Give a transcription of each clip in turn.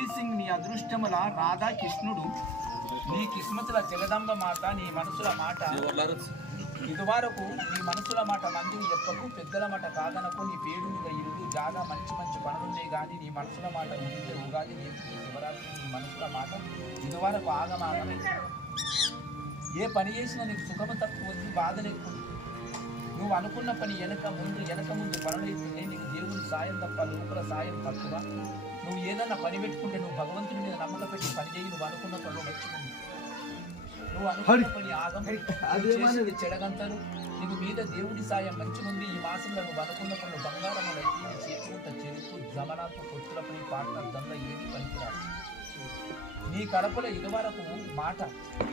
Hello Singh నీ అదృష్టముల రాధా కృష్ణుడు. నీ కిస్మతుల జగదంబ మాట నీ మనసుల మాట. ఇదివరకు నీ మనసుల మాట మందిని చెప్పకు పెద్దల మాట కాదనకు నీ పేరు మీద ఇరుగు జాగా మంచి మంచి పనులున్నాయి కానీ నీ మనసుల మాట ఉంటే ఉగాది శివరాత్రి నీ మనసుల మాట ఇదివరకు ఆగమాగమే ఏ పని చేసినా నీకు సుఖము తక్కువ ఉంది బాధ లేకుండా నువ్వు అనుకున్న పని వెనక ముందు వెనక ముందు పనులు అవుతున్నాయి నీకు దేవుడి సాయం తప్ప లోపల సాయం తక్కువ. నువ్వు ఏదన్నా పని పెట్టుకుంటే నువ్వు భగవంతుని మీద నమ్మకం పెట్టి పని చేయి. నువ్వు అనుకున్న పనులు మంచిగా నువ్వు అనుకున్న పని ఆగం. చేసింది చెడగంతలు. నీకు మీద దేవుడి సాయం మంచిగుంది. ఈ మాసంలో నువ్వు అనుకున్న పనులు బంగారం అయితే నీ చేతుకుంట చెరుకు జమనాతో పొత్తుల పని పార్ట్నర్ దంద ఏది పనికిరాదు. నీ కడపలో ఇదివరకు మాట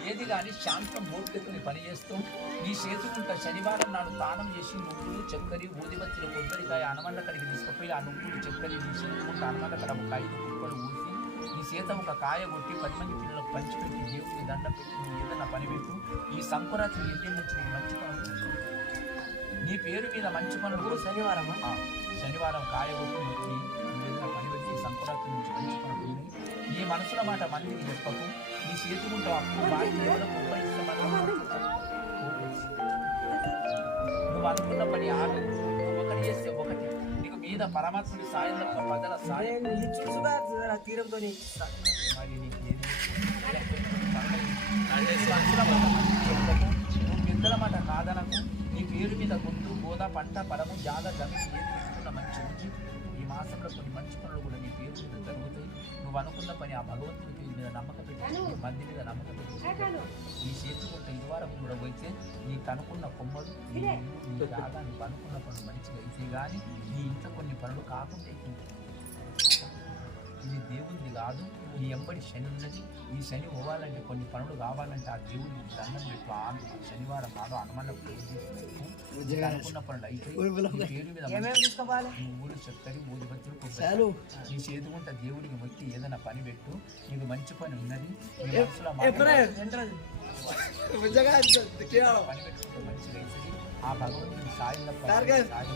ఏది కానీ శాంతం మూర్తిని పని చేస్తూ నీ చేసుకుంట శనివారం నాడు దానం చేసి నువ్వులు చక్కెర ఊదిబత్తిలు కొబ్బరికాయ అనమండ కడిగి తీసుకుపోయి ఆ నువ్వులు చక్కెర నీ చేసుకుంట అనమండ కడ ఒక ఐదు కుక్కలు ఊసి నీ చేత ఒక కాయ కొట్టి పది మంది పిల్లలకు పంచిపెట్టి దేవుడికి దండం పెట్టి నువ్వు ఏదైనా పని పెట్టు. ఈ సంకురాత్రి ఇంటి నుంచి నీకు మంచి పనులు. నీ పేరు మీద మంచి పనులు శనివారం శనివారం కాయ కొట్టి నువ్వు ఏదైనా పని పెట్టి సంకురాత్రి నుంచి మంచి పనులు మనసుల మాట మందికి చెప్పకు. నీ చేతుకుంటావు అప్పు నువ్వు అనుకున్న పని నువ్వు ఒకటి చేస్తే ఒకటి. నీకు మీద పరమాత్ముడి సాయం తప్ప ప్రజల సాయం. తీరంతో నువ్వు పెద్దల మాట కాదనకు. నీ పేరు మీద గుండు గోద పంట పరము జాగ జమి నువ్వు అనుకున్న పని ఆ భగవంతుని పేరు మీద నమ్మకం పెట్టి మంది మీద నమ్మకం పెట్టి నీ చేతుకుంటే ఇదివారం కూడా పోయితే నీకు అనుకున్న కొమ్మలు నీ ఇల్లు, నీ జాగా నీకు అనుకున్న పనులు మంచిగా అయితే కానీ నీ ఇంట్లో కొన్ని పనులు కాకుండా. ఇది దేవుడిది కాదు నీ ఎంబడి శని ఉన్నది. ఈ శని పోవాలంటే కొన్ని పనులు కావాలంటే ఆ దేవుడికి దండం పెట్టు ఆ శనివారం నాడు హనుమాన్ల పూజ అనుకున్న పనులు అయితే పేరు మీద నువ్వులు చక్కెర. కొబ్బరి నీ చేతుకుంట దేవుడికి మొక్కి ఏదైనా పని పెట్టు. నీకు మంచి పని ఉన్నది. నీ ఏ- మనసులో ఎప్పుడే మాట- ఎంట్రది పని పెట్టుకుంటే మంచిగా అవుతుంది ఆ భగవంతుని సాయం తప్ప దేవుడి సాయం